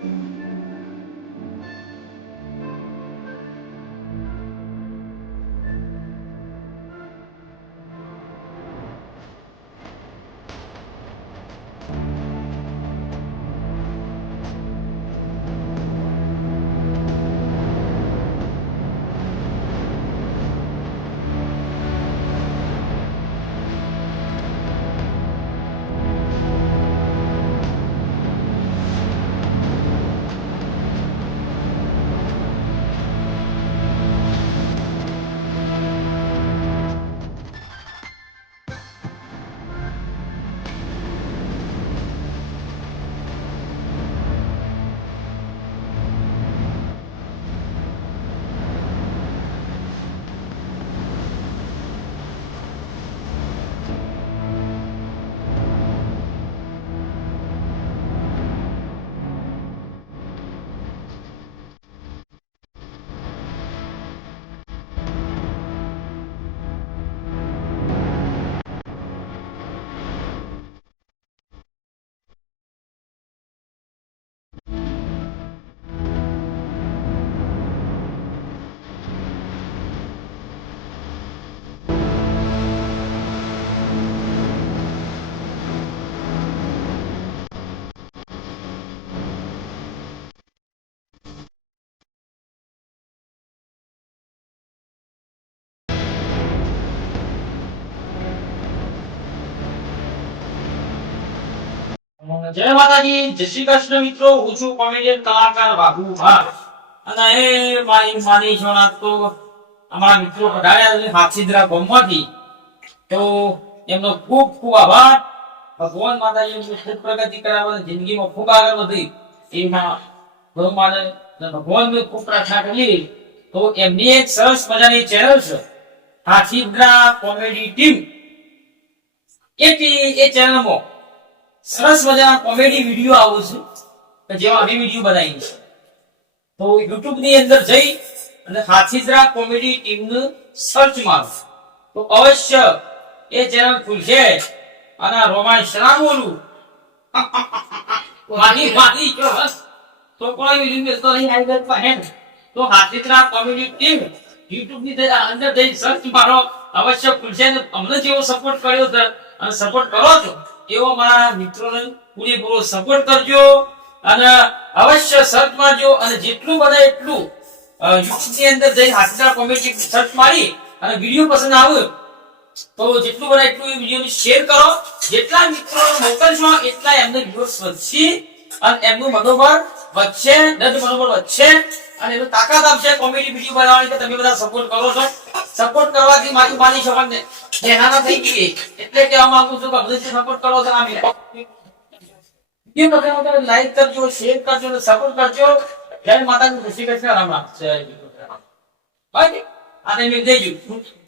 જય માતાજી, જય શ્રી કૃષ્ણ મિત્રો. હું છું કોમેડિયન કલાકાર બાબુ ભાગ અને એ મારી માની જોનાત તો અમારા મિત્રો પધાર્યા છે હાથીદરા ગામમાંથી. તો એમનો ખૂબ ખૂબ આભાર. ભગવાન માતાજી ખૂબ પ્રગતિ કરાવે, જિંદગીમાં ખૂબ આગળ વધી એમાં ભગવાનને ખૂબ પ્રાર્થના કરી. તો એમની એક સરસ મજાની ચેનલ છે હાથીદરા કોમેડી ટીમ. એ ચેનલમાં સરસ મજાના કોમેડી વિડીયો આવે છે જેવા અમે વિડીયો બનાવી છે. તો YouTube ની અંદર જઈ અને હાથીદરા કોમેડી ટીમ નું સર્ચ મારો તો અવશ્ય એ ચેનલ ખુલશે. અને રોમાન્સ ના બોલું માની જો બસ તો કોઈ વિડીયો તો નહીં આવી ગયો હે. તો હાથીદરા કોમેડી ટીમ YouTube ની અંદર જઈ સર્ચ મારો અવશ્ય ખુલશે. અમને જેવો સપોર્ટ કર્યો છે અને સપોર્ટ કરો છો એવો મારા મિત્રોને પૂરેપૂરો સપોર્ટ કરજો અને અવશ્ય સર્ચ મારજો. અને જેટલું બને એટલું YouTube ની અંદર જઈ હાથીદરા કોમેડી સર્ચ મારી અને વિડીયો પસંદ આવે તો જેટલું બને એટલું એ વિડીયોને શેર કરો. જેટલા મિત્રો મોકલશો એટલા એમને વ્યુઅર્સ વધશે અને એમનું મનોબળ વધશે, દર્દ મનોબળ વધશે અને એનું તાકાત આપશે કોમેડી વિડીયો બનાવવાની. તમે બધા સપોર્ટ કરો છો. સપોર્ટ કરવાથી મારી માની સંબંધ જેનાના થઈ ગઈ એટલે કહેવા માંગુ છું કે બધે સપોર્ટ કરો છો. લાઈક કરજો, શેર કરજો અને સપોર્ટ કરજો. જય માતાજી, જય શ્રી કૃષ્ણ, રામ રામ. જય આ તમે દેજો.